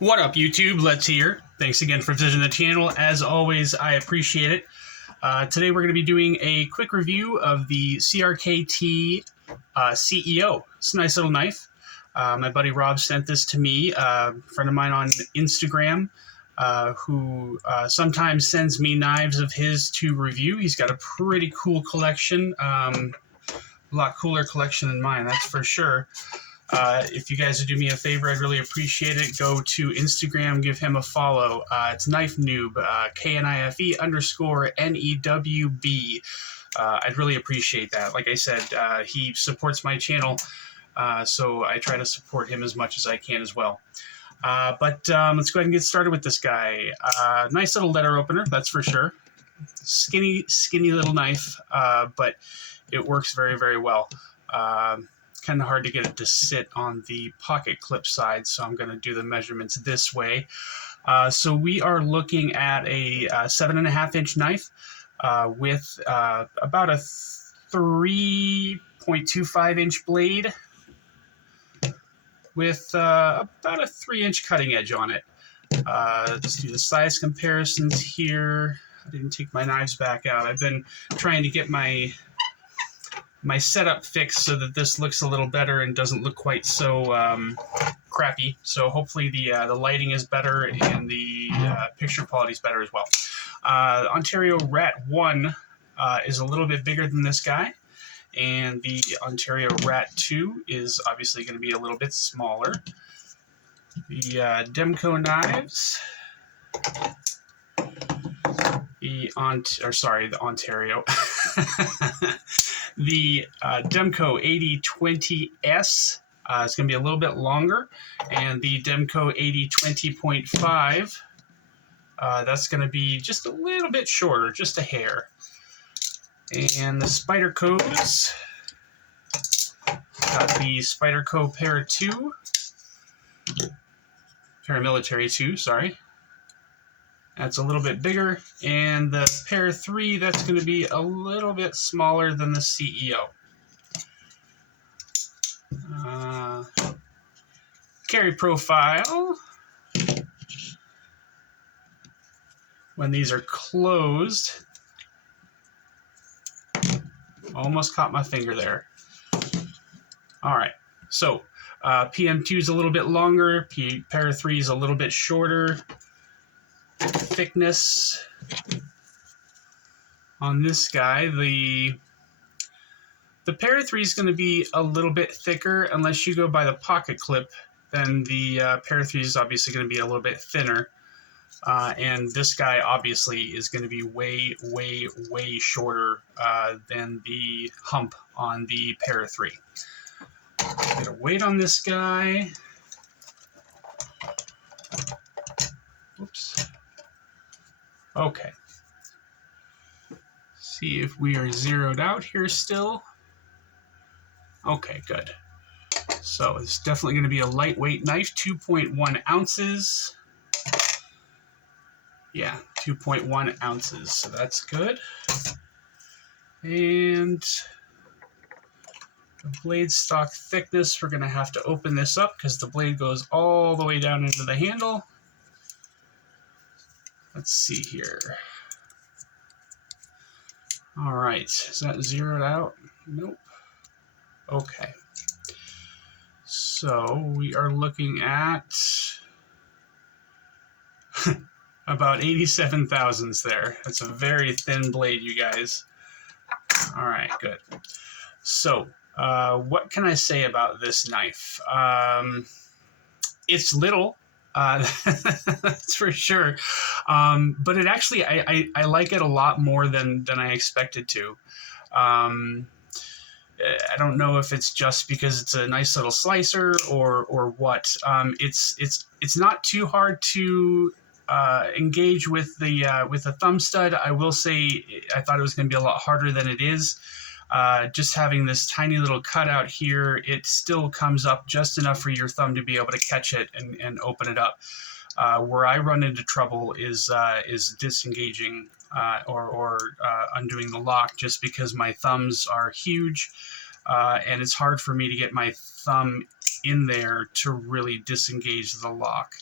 What up, YouTube? Let's here. Thanks again for visiting the channel. As always, I appreciate it. Today we're going to be doing a quick review of the CRKT CEO. It's a nice little knife. My buddy Rob sent this to me, a friend of mine on Instagram, who sometimes sends me knives of his to review. He's got a pretty cool collection, a lot cooler collection than mine, that's for sure. If you guys would do me a favor, I'd really appreciate it. Go to Instagram, give him a follow. It's Knife Noob, KNIFE_NEWB. I'd really appreciate that. Like I said, he supports my channel, so I try to support him as much as I can as well. But let's go ahead and get started with this guy. Nice little letter opener, that's for sure. Skinny little knife, but it works very, very well. Kind of hard to get it to sit on the pocket clip side, so I'm going to do the measurements this way. So we are looking at a 7.5-inch knife with about a 3.25-inch blade with about a 3-inch cutting edge on it. Let's do the size comparisons here. I didn't take my knives back out. I've been trying to get my setup fixed so that this looks a little better and doesn't look quite so crappy. So hopefully the lighting is better and the picture quality is better as well. Ontario Rat 1 is a little bit bigger than this guy, and the Ontario Rat 2 is obviously going to be a little bit smaller. The Demco knives, the Ontario. The Demco 8020S is going to be a little bit longer, and the Demco 8020.5 that's going to be just a little bit shorter, just a hair. And the Spyderco's, got the Spyderco Para 2, Paramilitary 2, sorry. That's a little bit bigger, and the Para 3, that's going to be a little bit smaller than the CEO. Carry profile. When these are closed, almost caught my finger there. All right, so PM2 is a little bit longer, Para 3 is a little bit shorter. Thickness on this guy, the Para 3 is going to be a little bit thicker unless you go by the pocket clip. Then the Para 3 is obviously going to be a little bit thinner, and this guy obviously is going to be way shorter than the hump on the Para 3. Get a weight on this guy. Oops. Okay. See if we are zeroed out here still. Okay, good. So it's definitely going to be a lightweight knife, 2.1 ounces. Yeah, 2.1 ounces, so that's good. And the blade stock thickness, we're going to have to open this up because the blade goes all the way down into the handle. Let's see here. All right, is that zeroed out? Nope. Okay. So we are looking at about 87 thousandths there. That's a very thin blade, you guys. All right, good. So what can I say about this knife? It's little. That's for sure. But it actually, I like it a lot more than I expected to. I don't know if it's just because it's a nice little slicer or what. It's not too hard to engage with the thumb stud. I will say I thought it was going to be a lot harder than it is. Just having this tiny little cutout here, it still comes up just enough for your thumb to be able to catch it and open it up. Where I run into trouble is disengaging or undoing the lock, just because my thumbs are huge, and it's hard for me to get my thumb in there to really disengage the lock.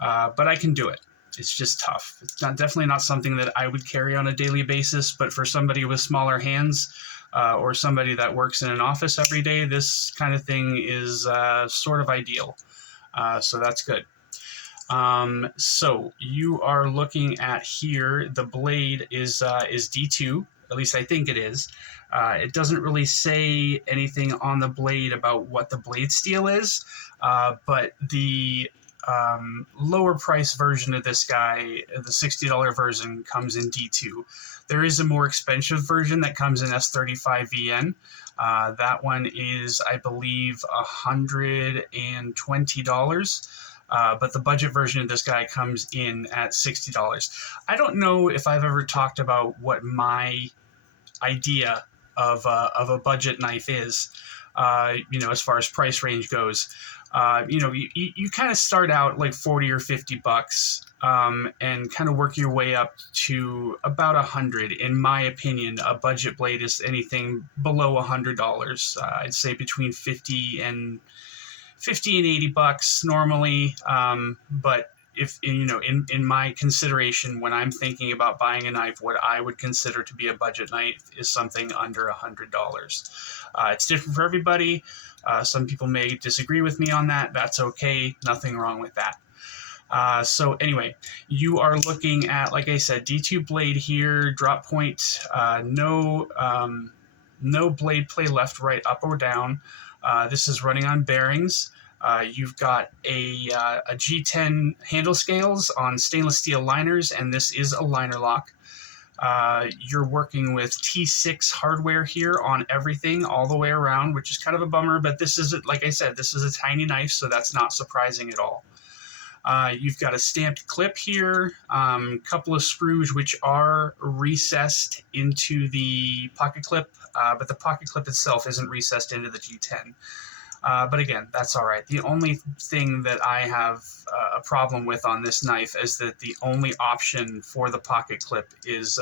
but I can do it. It's just tough. It's definitely not something that I would carry on a daily basis, but for somebody with smaller hands, or somebody that works in an office every day, this kind of thing is sort of ideal. So that's good. So you are looking at here, the blade is D2, at least I think it is. It doesn't really say anything on the blade about what the blade steel is, but the lower price version of this guy, the $60 version, comes in D2. There is a more expensive version that comes in S35VN. That one is, I believe, $120. But the budget version of this guy comes in at $60. I don't know if I've ever talked about what my idea of a budget knife is, as far as price range goes. You kind of start out like 40 or 50 bucks, and kind of work your way up to about 100. In my opinion, a budget blade is anything below $100. I'd say between 50 and 80 bucks normally. But if, in my consideration, when I'm thinking about buying a knife, what I would consider to be a budget knife is something under $100. It's different for everybody. Some people may disagree with me on that. That's okay. Nothing wrong with that. So anyway, you are looking at, like I said, D2 blade here, drop point, no blade play left, right, up or down. This is running on bearings. You've got a G10 handle scales on stainless steel liners, and this is a liner lock. You're working with T6 hardware here on everything all the way around, which is kind of a bummer, but this is, like I said, this is a tiny knife, so that's not surprising at all. You've got a stamped clip here, couple of screws which are recessed into the pocket clip, but the pocket clip itself isn't recessed into the G10. But again, that's all right. The only thing that I have a problem with on this knife is that the only option for the pocket clip is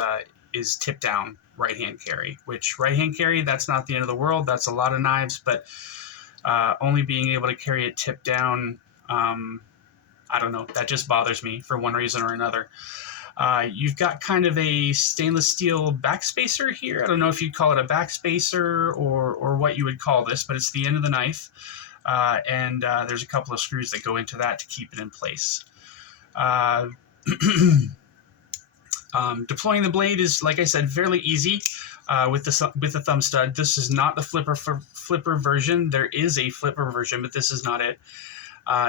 tip down right-hand carry, which right-hand carry, that's not the end of the world. That's a lot of knives, but only being able to carry it tip down, I don't know, that just bothers me for one reason or another. You've got kind of a stainless steel backspacer here. I don't know if you'd call it a backspacer or what you would call this, but it's the end of the knife. And there's a couple of screws that go into that to keep it in place. Deploying the blade is, like I said, fairly easy with the thumb stud. This is not the flipper version. There is a flipper version, but this is not it.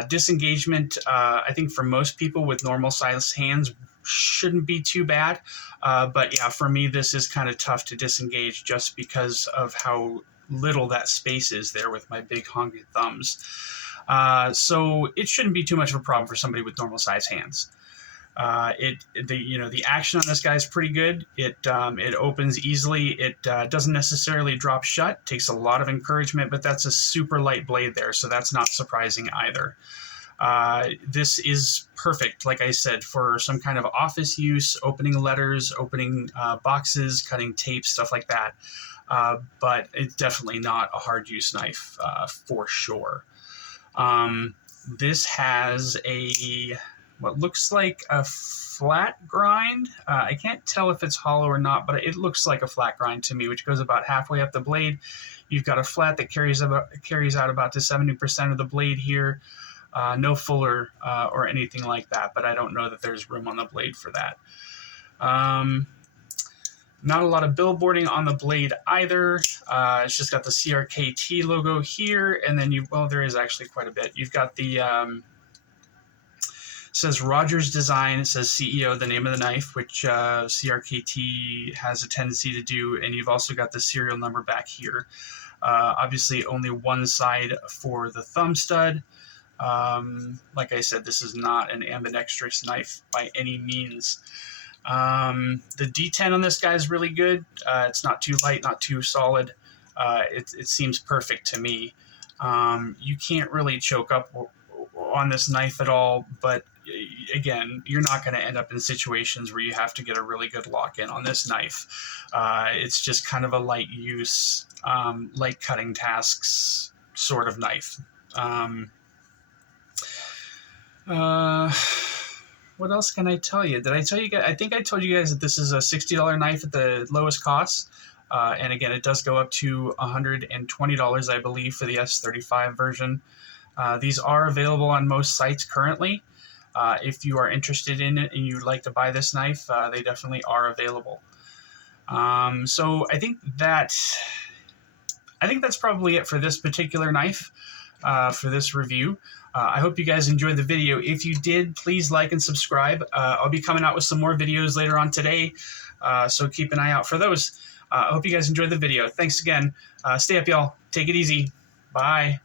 Disengagement, I think for most people with normal size hands, shouldn't be too bad. But yeah, for me, this is kind of tough to disengage just because of how little that space is there with my big honking thumbs. So it shouldn't be too much of a problem for somebody with normal size hands. The action on this guy is pretty good. It opens easily. It doesn't necessarily drop shut. Takes a lot of encouragement, but that's a super light blade there, so that's not surprising either. This is perfect, like I said, for some kind of office use, opening letters, opening boxes, cutting tape, stuff like that. But it's definitely not a hard use knife for sure. This has what looks like a flat grind. I can't tell if it's hollow or not, but it looks like a flat grind to me, which goes about halfway up the blade. You've got a flat that carries out about to 70% of the blade here. No fuller or anything like that, but I don't know that there's room on the blade for that. Not a lot of billboarding on the blade either. It's just got the CRKT logo here, and then there is actually quite a bit. You've got the says Rogers Design. It says CEO, the name of the knife, which CRKT has a tendency to do, and you've also got the serial number back here. Obviously, only one side for the thumb stud. Like I said, this is not an ambidextrous knife by any means. The D10 on this guy is really good. It's not too light, not too solid. It seems perfect to me. You can't really choke up on this knife at all, but again, you're not going to end up in situations where you have to get a really good lock-in on this knife. It's just kind of a light use, light cutting tasks sort of knife. what else can I tell you? Did I tell you guys? I think I told you guys that this is a $60 knife at the lowest cost. And again, it does go up to $120, I believe, for the S35 version. These are available on most sites currently. If you are interested in it and you'd like to buy this knife, they definitely are available. So I think that's probably it for this particular knife, for this review. I hope you guys enjoyed the video. If you did, please like and subscribe. I'll be coming out with some more videos later on today, so keep an eye out for those. I hope you guys enjoyed the video. Thanks again. Stay up, y'all. Take it easy. Bye.